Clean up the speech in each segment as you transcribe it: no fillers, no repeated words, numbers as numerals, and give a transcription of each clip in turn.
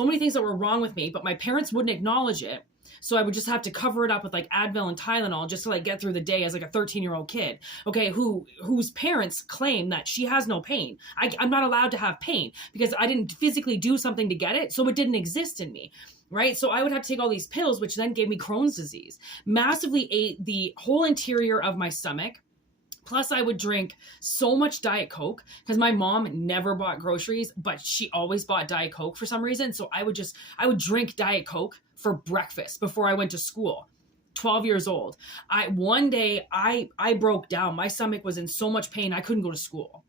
so many things that were wrong with me, but my parents wouldn't acknowledge it. So I would just have to cover it up with like Advil and Tylenol just to like get through the day as like a 13-year-old kid, okay, whose parents claim that she has no pain. I'm not allowed to have pain because I didn't physically do something to get it, so it didn't exist in me. Right? So I would have to take all these pills, which then gave me Crohn's disease, massively ate the whole interior of my stomach. Plus, I would drink so much Diet Coke because my mom never bought groceries, but she always bought Diet Coke for some reason. So I would drink Diet Coke for breakfast before I went to school. 12 years old. One day I broke down. My stomach was in so much pain I couldn't go to school.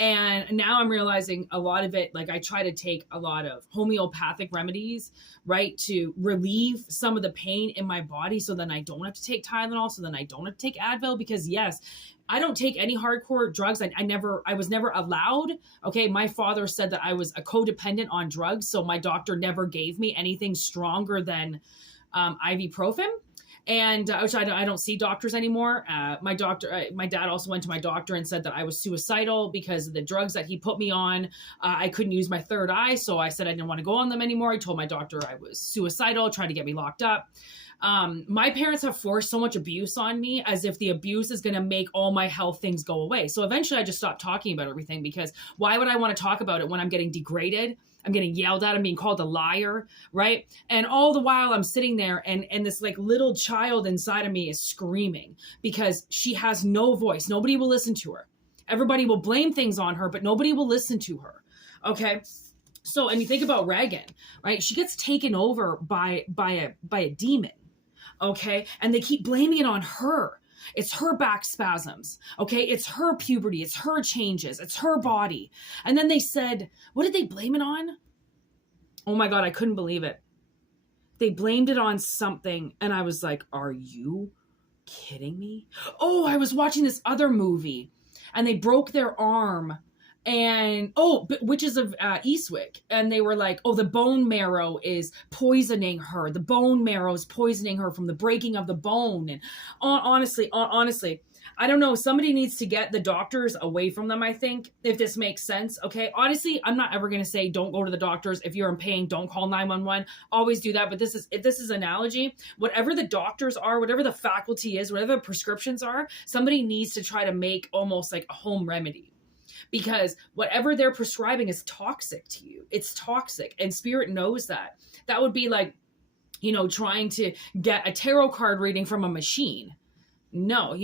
And now I'm realizing a lot of it, like I try to take a lot of homeopathic remedies, right, to relieve some of the pain in my body so then I don't have to take Tylenol, so then I don't have to take Advil, because yes, I don't take any hardcore drugs. I was never allowed. Okay. My father said that I was a codependent on drugs. So my doctor never gave me anything stronger than ibuprofen. And which I don't see doctors anymore. My dad also went to my doctor and said that I was suicidal because of the drugs that he put me on. I couldn't use my third eye. So I said I didn't want to go on them anymore. I told my doctor I was suicidal, trying to get me locked up. My parents have forced so much abuse on me as if the abuse is going to make all my health things go away. So eventually I just stopped talking about everything, because why would I want to talk about it when I'm getting degraded? I'm getting yelled at. I'm being called a liar, right? And all the while I'm sitting there and this like little child inside of me is screaming because she has no voice. Nobody will listen to her. Everybody will blame things on her, but nobody will listen to her. Okay. So, and you think about Reagan, right? She gets taken over by a demon. Okay. And they keep blaming it on her. It's her back spasms. Okay. It's her puberty. It's her changes. It's her body. And then they said, what did they blame it on? Oh my God. I couldn't believe it. They blamed it on something. And I was like, are you kidding me? Oh, I was watching this other movie and they broke their arm. And Witches of Eastwick, and they were like, oh, the bone marrow is poisoning her. The bone marrow is poisoning her from the breaking of the bone. And honestly, I don't know. Somebody needs to get the doctors away from them, I think, if this makes sense. Okay. Honestly, I'm not ever going to say don't go to the doctors. If you're in pain, don't call 911. Always do that. But this is analogy. Whatever the doctors are, whatever the faculty is, whatever the prescriptions are, somebody needs to try to make almost like a home remedy. Because whatever they're prescribing is toxic to you. It's toxic. And spirit knows that. That would be like, trying to get a tarot card reading from a machine. No,